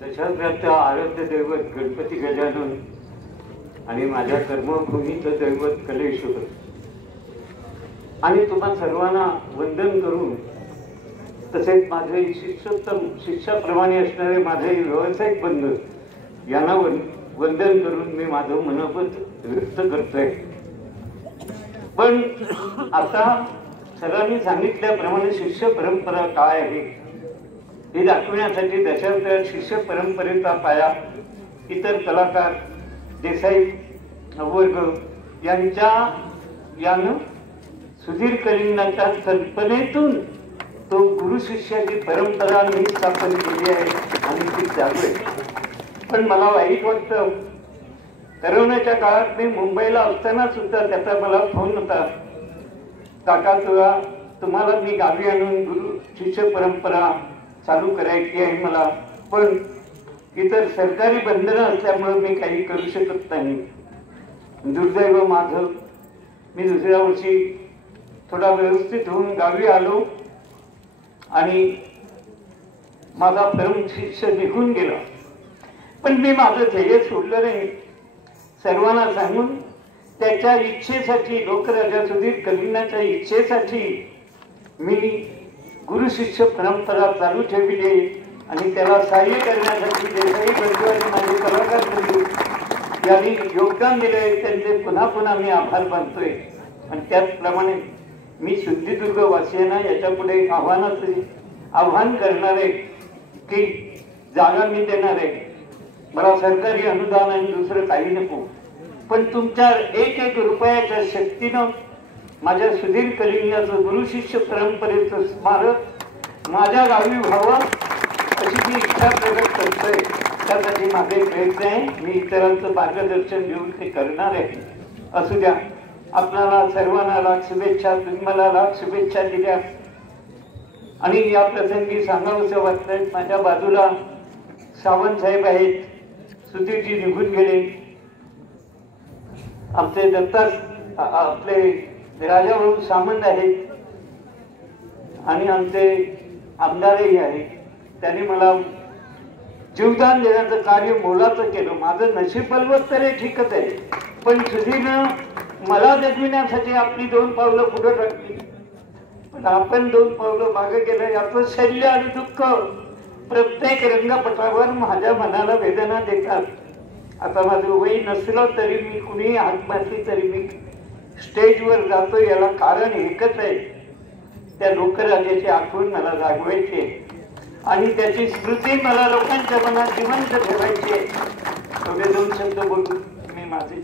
दशावताराचं आराध्य दैवत गणपती गजानन आणि माझ्या कर्मभूमीचं दैवत कलेश्वर आणि तुम्हा सर्वांना वंदन करून तसेच माझे शिष्याप्रमाणे असणारे माझे व्यावसायिक बंधू यांना वंदन करून मी माझं मनोगत व्यक्त करतोय। पण आता सरांनी सांगितल्याप्रमाणे शिष्य परंपरा काय आहे हे दाखवण्यासाठी दशावतार शिष्य परंपरेचा पाया इतर कलाकार देसाई वर्ग यानं सुधीर कलिंगांच्या कल्पनेतून तो गुरु शिष्याची परंपरा मी स्थापन केली आहे आणि ती चालू आहे। पण मला वाईट वाटतं, करोनाच्या काळात मी मुंबईला असताना सुद्धा त्याचा मला फोन होता, काका तुम्हाला मी गावी आणून गुरु शिष्य परंपरा चालू करायची आहे मला, पण इतर सरकारी बंधनं असल्यामुळे मी काही करू शकत नाही। दुर्दैव माझं, मी दुसऱ्या वर्षी थोडा व्यवस्थित होऊन गावी आलो आणि माझा परम शिष्य निघून गेला। पण मी माझं ध्येय सोडलं नाही। सर्वांना सांगून त्याच्या इच्छेसाठी, लोकराजा सुधीर कलिंगाच्या इच्छेसाठी मी गुरु शिष्य परंपरा चालू ठेवली आहे आणि त्याला सहाय्य करण्यासाठी देसाई बंधू आणि माझे कलाकार बंधू यांनी योगदान दिले, त्यांचे पुन्हा पुन्हा मी आभार मानतोय। आणि त्याचप्रमाणे मी सिंधुदुर्ग वासियांना याच्यापुढे आव्हान करणार आहे की जागा मी देणार आहे, मला सरकारी अनुदान आणि दुसरं काही नको, पण तुमच्या एक एक रुपयाच्या शक्तीनं माझ्या सुधीर कलिंगाचं गुरु शिष्य परंपरेचं स्मारक माझ्या गावी व्हावं अशी मी इच्छा प्रकट करतोय। त्यासाठी माझे प्रयत्न आहे, मी इतरांचं मार्गदर्शन घेऊन ते करणार आहे। असू द्या, आपल्याला सर्वांना लाख शुभेच्छा, तुम्ही मला लाख शुभेच्छा दिल्या। आणि या प्रसंगी सांगावंसं वाटतंय, माझ्या बाजूला सावंत साहेब आहेत, सुधीरजी निघून गेले, आमचे आपले राजाभाऊ सामंत आहेत आणि आमचे आमदारही आहेत। त्यांनी मला जीवदान देण्याचं कार्य मोलाचं केलं। माझं नशीब बलवत तरी ठीकच आहे, पण सुधीरनं मला जगविण्यासाठी आपली 2 पावलं पुढे टाकली, पण आपण 2 पावलं मागे गेलं। याचं शल्य आणि दुःख प्रत्येक रंगपटावर माझ्या मनाला वेदना देतात। आता माझं वय नसलं तरी मी कुणीही हात मारली तरी मी स्टेजवर जातो, याला कारण एकच आहे, त्या लोकराजाची आठवण मला जागवायची आहे आणि त्याची स्मृती मला लोकांच्या मनात जिवंत ठेवायची आहे। एवढे 2 शब्द बोलून मी माझे